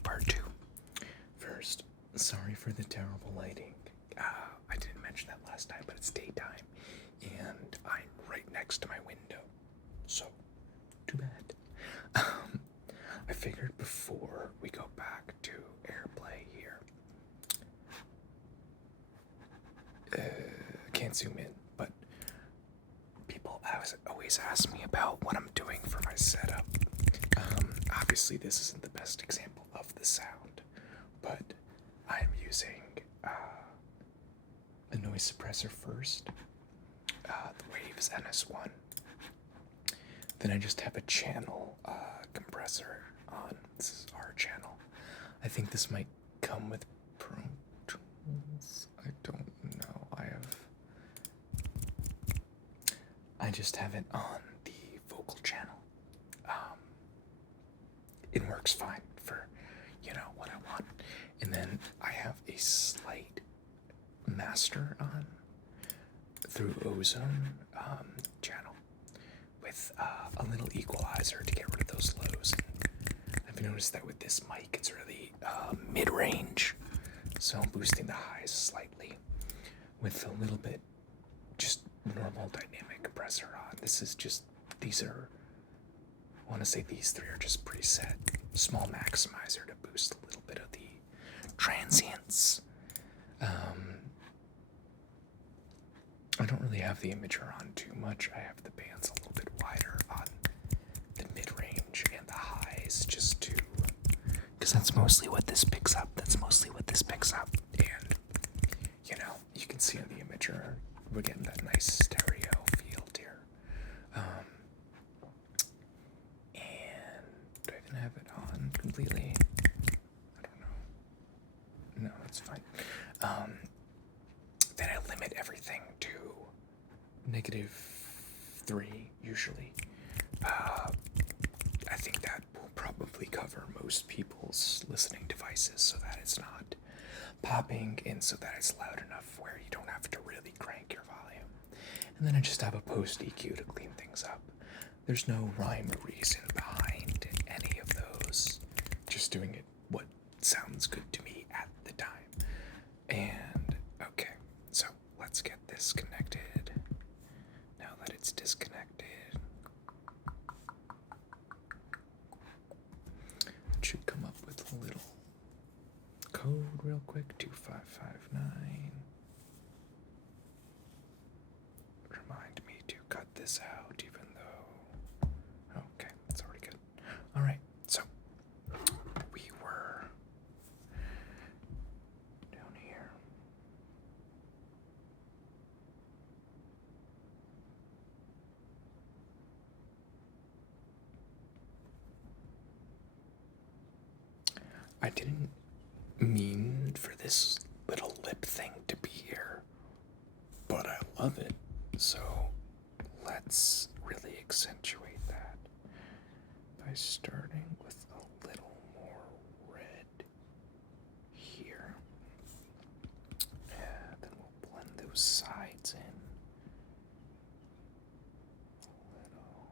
part two. First, sorry for the terrible lighting. I didn't mention that last time, but it's daytime, and I'm right next to my window, so too bad. I figured before we go back to airplay here, I can't zoom in, but people always ask me about what I'm doing for my setup. Obviously, this isn't the best example of the sound, but I'm using a noise suppressor first, the Waves NS1. Then I just have a channel compressor on. This is our channel. I think this might come with Pro Tools. I don't know. I just have it on the vocal channel. It works fine for, what I want. And then I have a slight master on through Ozone channel with a little equalizer to get rid of those lows. And I've noticed that with this mic, it's really mid-range, so I'm boosting the highs slightly with a little bit just normal dynamic compressor on. I want to say these three are just preset. Small maximizer to boost a little bit of the transients. I don't really have the imager on too much. I have the bands a little bit wider on the mid-range and the highs just to, because that's mostly what this picks up. And, you can see on the imager, we're getting that nice stereo field here. And do I even have it on completely? I don't know. No, that's fine. Then I limit everything to -3 usually. I think that will probably cover most people's listening devices so that it's not popping and so that it's loud enough where you don't have to really crank your volume. And then I just have a post EQ to clean things up. There's no rhyme or reason behind any of those. Just doing it what sounds good to me at the time. And okay, so let's get this connected. Now that it's disconnected, it should come up with a little code real quick, 2559. Remind me to cut this out even though, okay, that's already good. All right, so we were down here. I didn't mean for this little lip thing to be here, but I love it, so let's really accentuate that by starting with a little more red here. Then we'll blend those sides in a little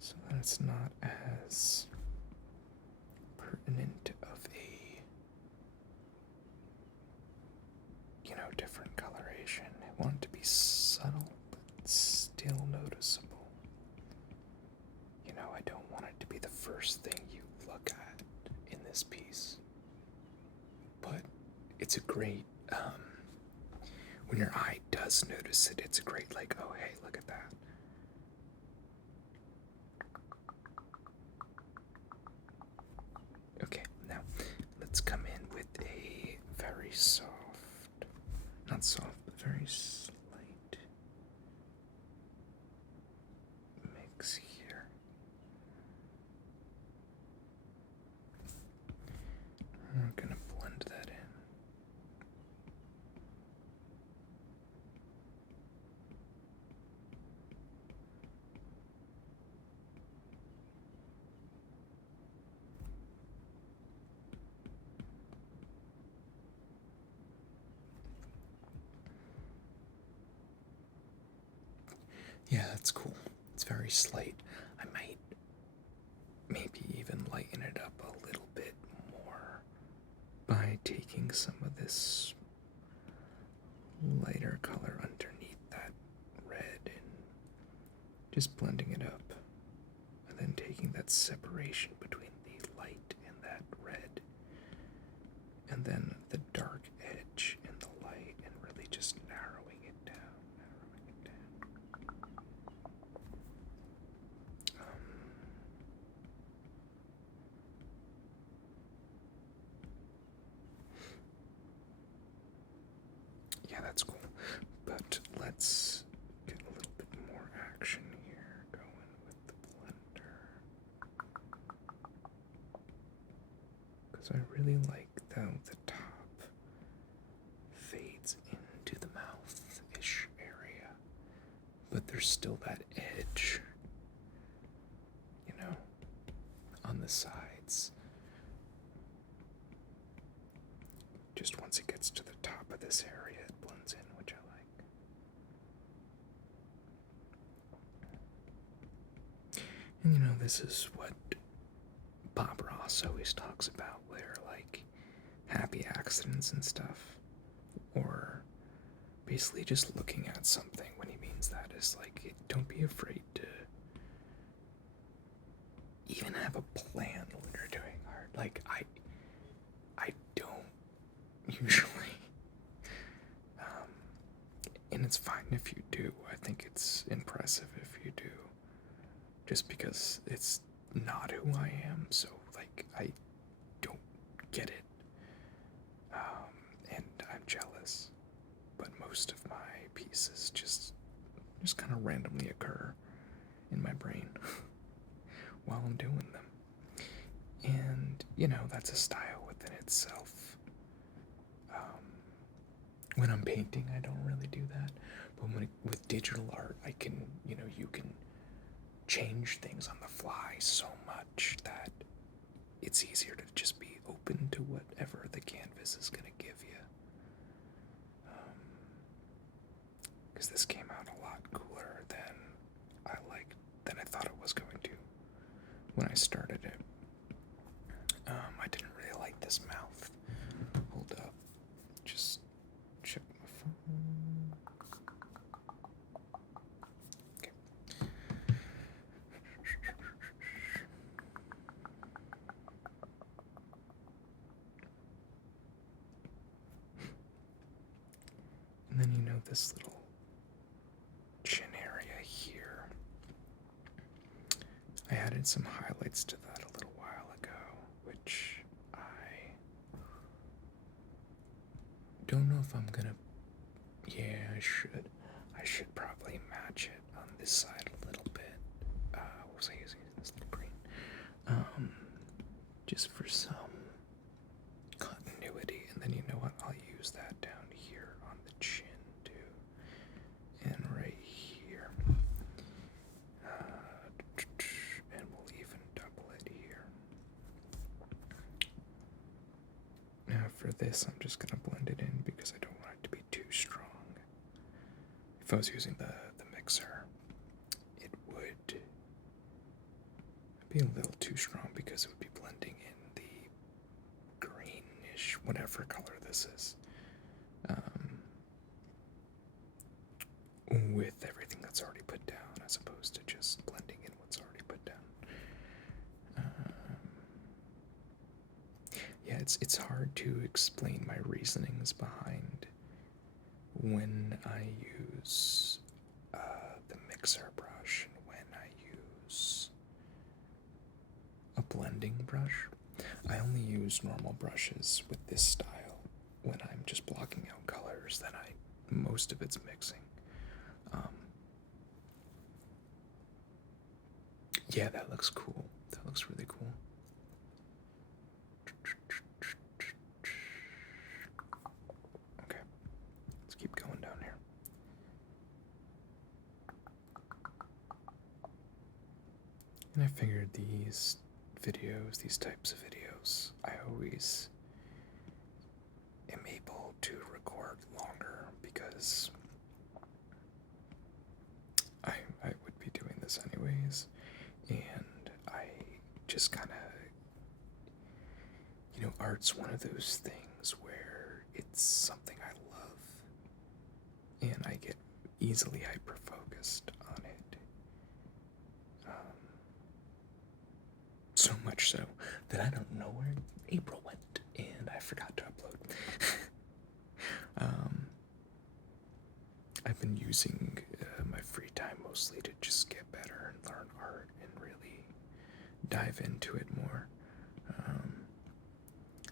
so that it's not as pertinent of a different coloration. I want it to be subtle but still noticeable. I don't want it to be the first thing you look at in this piece, but it's a great when your eye does notice it, it's a great oh hey, look at that. Okay, now let's come in with a very soft, not soft, but very slight mix here. We're gonna blend that in. Yeah, that's cool. It's very slight. I might maybe taking some of this lighter color underneath that red and just blending it up, and then taking that separation between the light and that red, and then the dark edge and the light, and really just narrowing it down. Yeah, that's cool. But let's get a little bit more action here going with the blender. Because I really like how the top fades into the mouth-ish area. But there's still that edge, you know, on the sides. Just once it gets to the top of this area, it blends in, which I like. And you know, this is what Bob Ross always talks about, where like happy accidents and stuff, or basically just looking at something when he means that is like, don't be afraid to even have a plan when you're doing art. Like I don't usually, and it's fine if you do. I think it's impressive if you do, just because it's not who I am. So like I don't get it, and I'm jealous. But most of my pieces just kind of randomly occur in my brain while I'm doing them. And, you know, that's a style within itself. When I'm painting, I don't really do that. But with digital art, I can, you know, you can change things on the fly so much that it's easier to just be open to whatever the canvas is going to give you. Because this came out a lot cooler than I thought it was going to when I started it. I didn't really like this mouth. Hold up. Just check my phone. Okay. And then, you know, this little chin area here, I added some highlights to that a little while ago, which I don't know if I'm gonna, yeah, I should probably match it on this side a little bit. What was I using? This little green. Just for some continuity, and then you know what, I'll use that down here on the chin too, and right here, and we'll even double it here. Now for this, I'm just gonna blend it in because I don't want it to be too strong. If I was using the mixer, it would be a little too strong because it would be blending in the greenish, whatever color this is, with everything that's already put down, as opposed to just blending in what's already put down. Yeah, it's hard to explain my reasonings behind when I use the mixer brush and when I use a blending brush. I only use normal brushes with this style when I'm just blocking out colors. Then most of it's mixing. Yeah, that looks cool. That looks really cool. Okay, let's keep going down here. And I figured these types of videos, I always am able to record longer because I would be doing this anyways, and I just kind of, you know, art's one of those things things where it's something I love and I get easily hyper focused on it. So much so that I don't know where April went and I forgot to upload. I've been using my free time mostly to just get better and learn art and really dive into it more.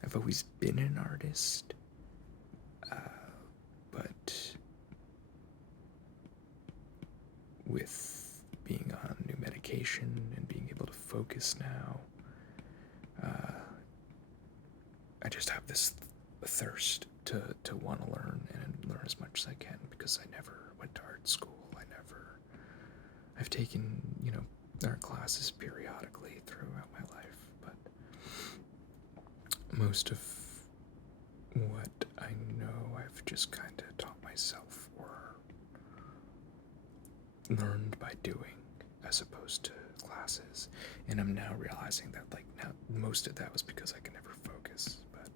I've always been an artist, but with being on new medication and being able to focus now, I just have this thirst to want to learn and learn as much as I can, because I never went to art school. I've taken, art classes periodically throughout my life, but most of what I know I've just kind of taught myself or learned by doing as opposed to classes. And I'm now realizing that now most of that was because I could never focus, but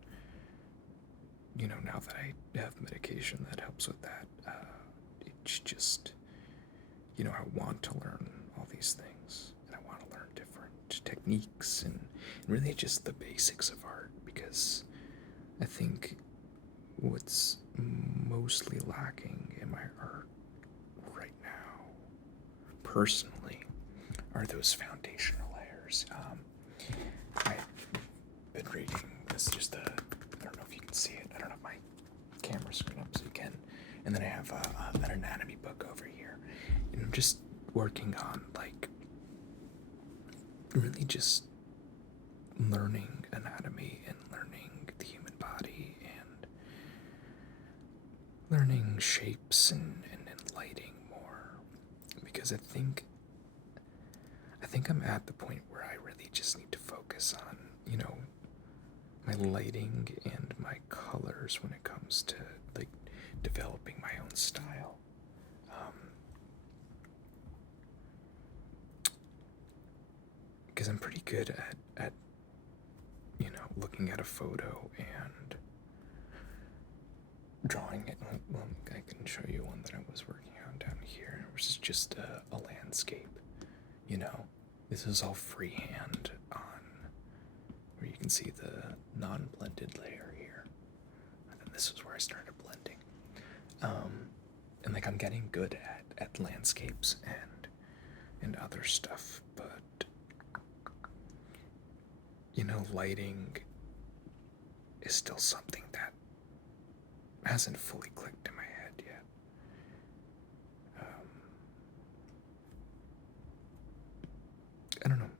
now that I have medication that helps with that, it's just I want to learn all these things, and I want to learn different techniques and really just the basics of art, because I think what's mostly lacking in my art right now, personally, are those foundational layers. I've been reading this, I don't know if you can see it, I don't have my camera screwed up so you can, and then I have an anatomy book over here, and I'm just working on really just learning anatomy and learning the human body and learning shapes and lighting more, because I think I'm at the point where I really just need to focus on my lighting and my colors when it comes to developing my own style. Because I'm pretty good at looking at a photo and drawing it. Well, I can show you one that I was working on down here, which is just a landscape. This is all freehand on where you can see the non-blended layer here. And then this is where I started blending. And I'm getting good at landscapes and other stuff, but lighting is still something that hasn't fully clicked in my head yet. I don't know.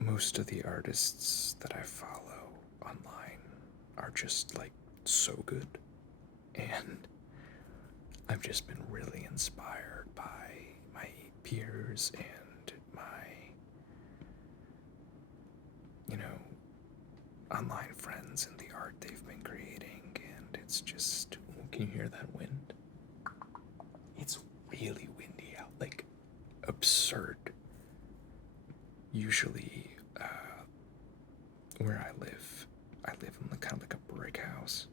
Most of the artists that I follow online are just so good, and I've just been really inspired by my peers and my online friends and the art they've been creating, and it's just, can you hear that wind? It's really windy out, absurd. Usually, where I live in kind of a brick house,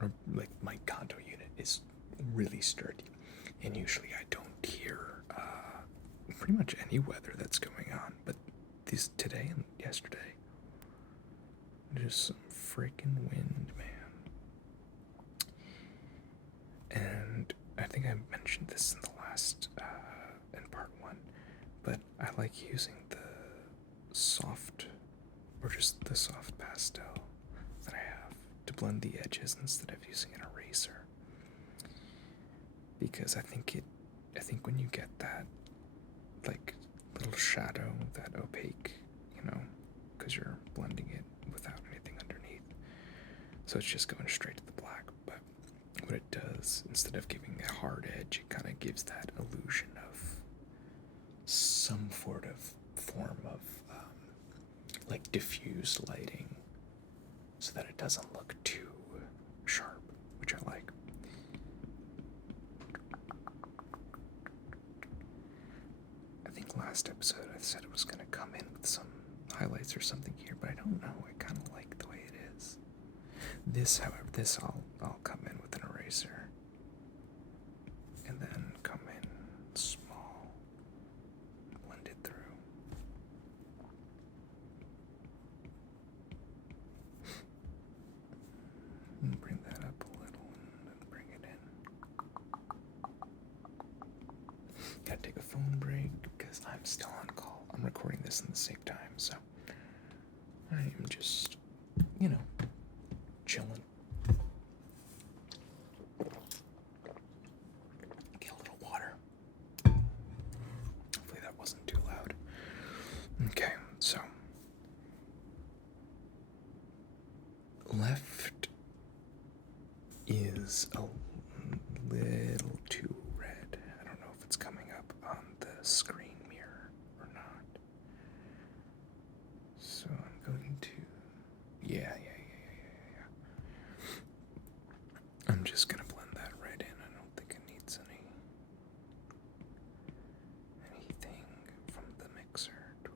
or my condo unit is really sturdy, and usually I don't hear pretty much any weather that's going on, but today and yesterday, just some freaking wind, man. And I think I mentioned this in the last, in part 1, but I like using the soft pastel that I have to blend the edges instead of using an eraser, because I think when you get that little shadow, that opaque, because you're blending it without anything underneath, so it's just going straight to the black. But what it does, instead of giving a hard edge, it kind of gives that illusion of some form of diffused lighting, so that it doesn't look too sharp, which I like. I think last episode I said it was going to come in with some highlights or something here, but I don't know. I kind of like the way it is. This, however, this I'll come in with an eraser, and then come in small, blend it through. And bring that up a little, and then bring it in. Gotta take a phone break because I'm still on call. I'm recording this in the same time, so I am just, chilling. Get a little water. Hopefully that wasn't too loud. Okay, so left is a little too red. I don't know if it's coming up on the screen mirror or not. So I'm going to, yeah. I'm just gonna blend that right in. I don't think it needs anything from the mixer tool.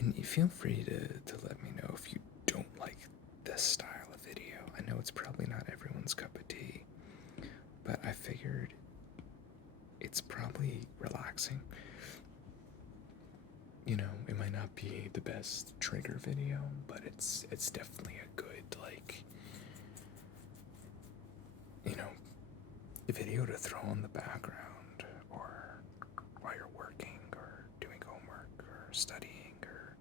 And feel free to let me know if you don't like this style of video. I know it's probably not everyone's cup of tea, but I figured it's probably relaxing. It might not be the best trigger video, but it's definitely a good, video to throw in the background, or while you're working, or doing homework, or studying, or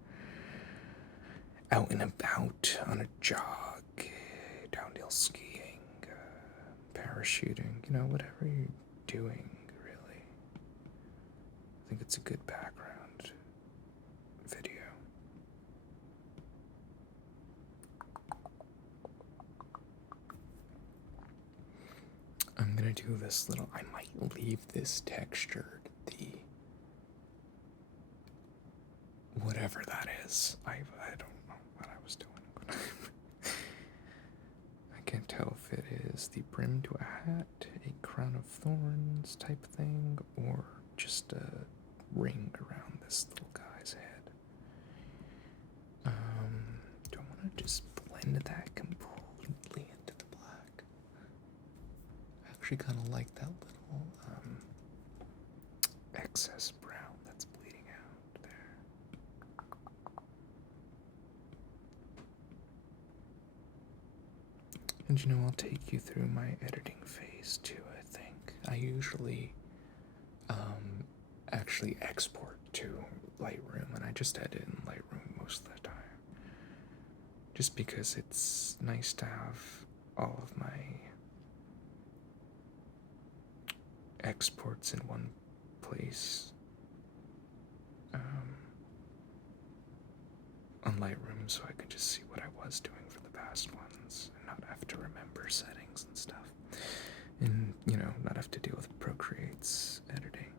out and about on a jog, downhill skiing, parachuting, whatever you're doing, really. I think it's a good background video. I'm gonna do this little, I might leave this textured, the whatever that is. I don't know what I was doing. I can't tell if it is the brim to a hat, a crown of thorns type thing, or just a ring around this little guy's head. Do I want to just blend that completely into the black? I actually kind of like that little excess brown that's bleeding out there. And I'll take you through my editing phase too, I think. I usually actually export to Lightroom, and I just edit in Lightroom most of the time. Just because it's nice to have all of my exports in one place on Lightroom, so I can just see what I was doing for the past ones and not have to remember settings and stuff, and not have to deal with Procreate's editing,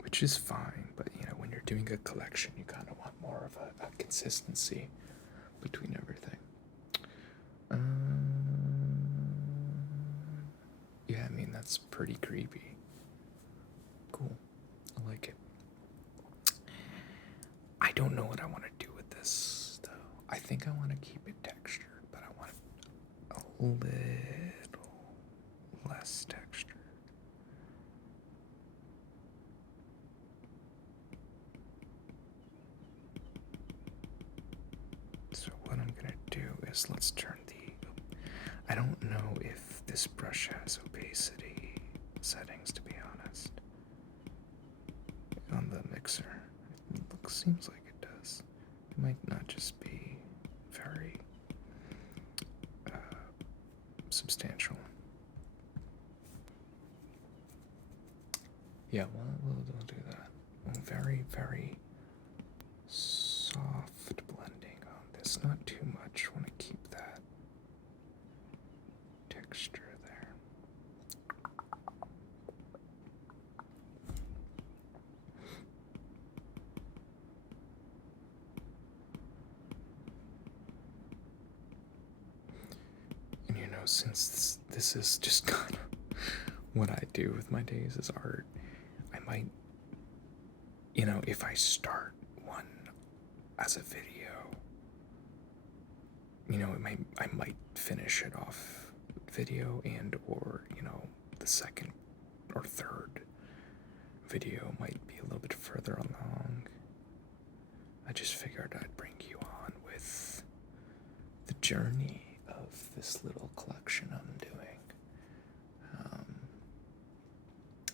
which is fine. But when you're doing a collection, you kind of want more of a consistency between everything. Yeah, that's pretty creepy. Cool. I like it. I don't know what I want to do with this, though. I think I want to keep it textured, but I want it a little less textured. So what I'm going to do is let's turn I don't know if this brush has opacity settings, to be honest, on the mixer. It seems like it does. It might not just be very substantial. Yeah, we'll do that. Very, very soft blending on this. Not too much. Want to keep that texture there. And since this is just kind of what I do with my days as art, I might you know, if I start one as a video, you know, I might finish it off video, and or, you know, the second or third video might be a little bit further along. I just figured I'd bring you on with the journey of this little collection I'm doing.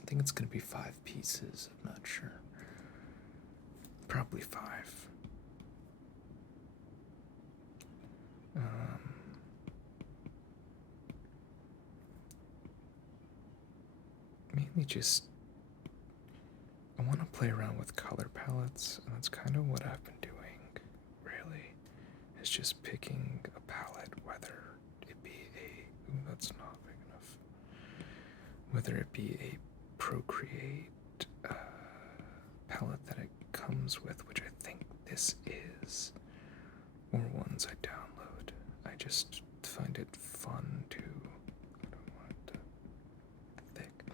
I think it's gonna be 5 pieces, I'm not sure. Probably 5. Mainly just, I want to play around with color palettes, and that's kind of what I've been doing, really. Is just picking a palette, whether it be a, ooh, that's not big enough, whether it be a Procreate palette that it comes with, which I think this is, or ones I download. I just find it fun to, I don't want it thick.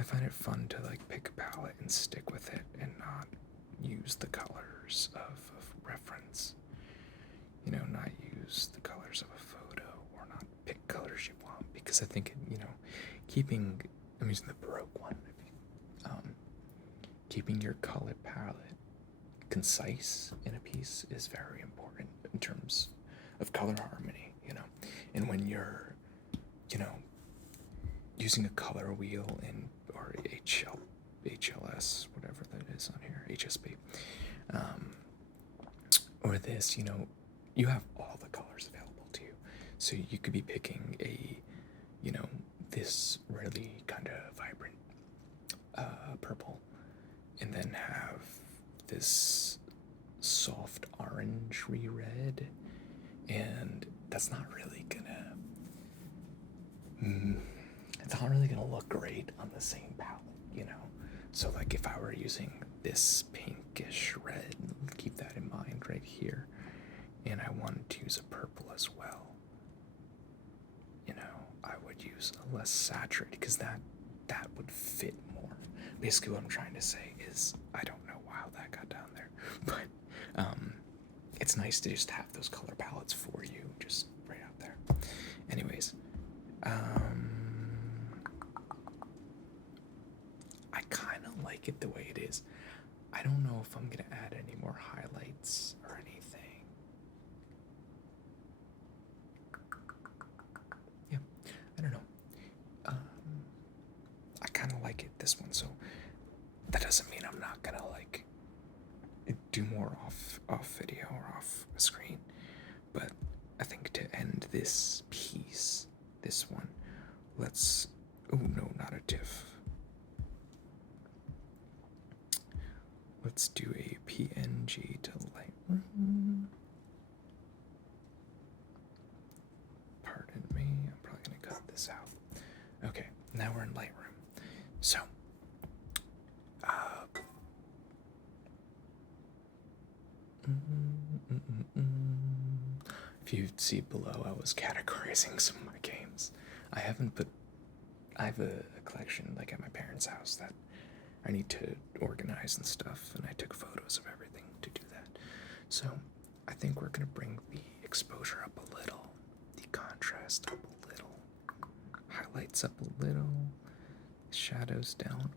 I find it fun to like pick a palette and stick with it and not use the colors of reference. You know, not use the colors of a photo, or not pick colors you want, because I think, you know, keeping, I'm using the Baroque one, keeping your color palette concise in a piece is very important in terms of color harmony, you know. And when you're, you know, using a color wheel in, or HLS, whatever that is on here, HSB, or this, you know, you have all the colors available to you. So you could be picking a, you know, this really kind of vibrant purple, and then have this soft orange-y red, and that's not really gonna, it's not really gonna look great on the same palette, you know. So like if I were using this pinkish red, keep that in mind right here, and I wanted to use a purple as well, you know, I would use a less saturated, because that would fit more. Basically what I'm trying to say is, I don't know how that got down there, but it's nice to just have those color palettes for you, just right out there. Anyways, I kind of like it the way it is. I don't know if I'm gonna add any more highlights or anything. Yeah, I don't know. I kind of like it, this one, so that doesn't mean I'm not gonna like do more off video or off screen. But I think to end this piece, this one, let's, oh no, not a TIFF. Let's do a PNG to Lightroom. Pardon me, I'm probably gonna cut this out. Okay, now we're in Lightroom. So, if you see below, I was categorizing some of my games. I have a collection like at my parents' house that I need to organize and stuff, and I took photos of everything to do that. So I think we're gonna bring the exposure up a little, the contrast up a little, highlights up a little, shadows down.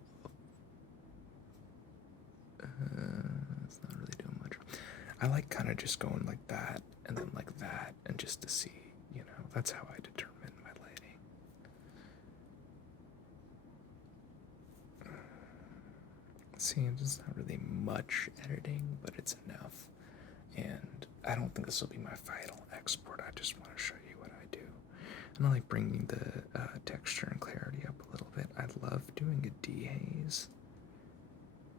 It's not really doing much. I like kind of just going like that, and then like that, and just to see, you know, that's how I determine my lighting. See, there's not really much editing, but it's enough. And I don't think this will be my final export. I just want to show you what I do. And I like bringing the texture and clarity up a little bit. I love doing a dehaze.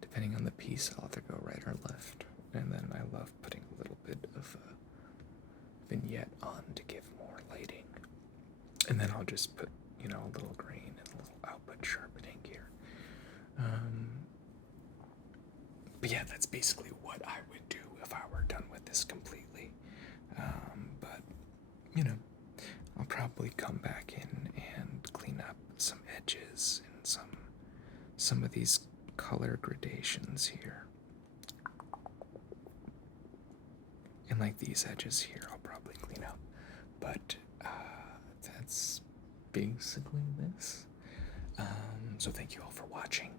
Depending on the piece, I'll either go right or left. And then I love putting a little bit of a vignette on to give more lighting. And then I'll just put, you know, a little green and a little output sharpening here. But yeah, that's basically what I would do if I were done with this completely. But, you know, I'll probably come back in and clean up some edges and some of these color gradations here. And like these edges here, I'll probably clean up. But that's basically this. So thank you all for watching.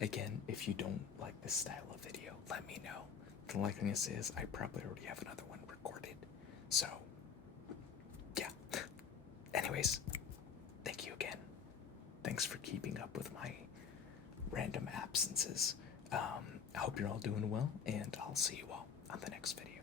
Again, if you don't like this style of video, let me know. The likeliness is I probably already have another one recorded. So, yeah. Anyways, thank you again. Thanks for keeping up with my random absences. I hope you're all doing well, and I'll see you all on the next video.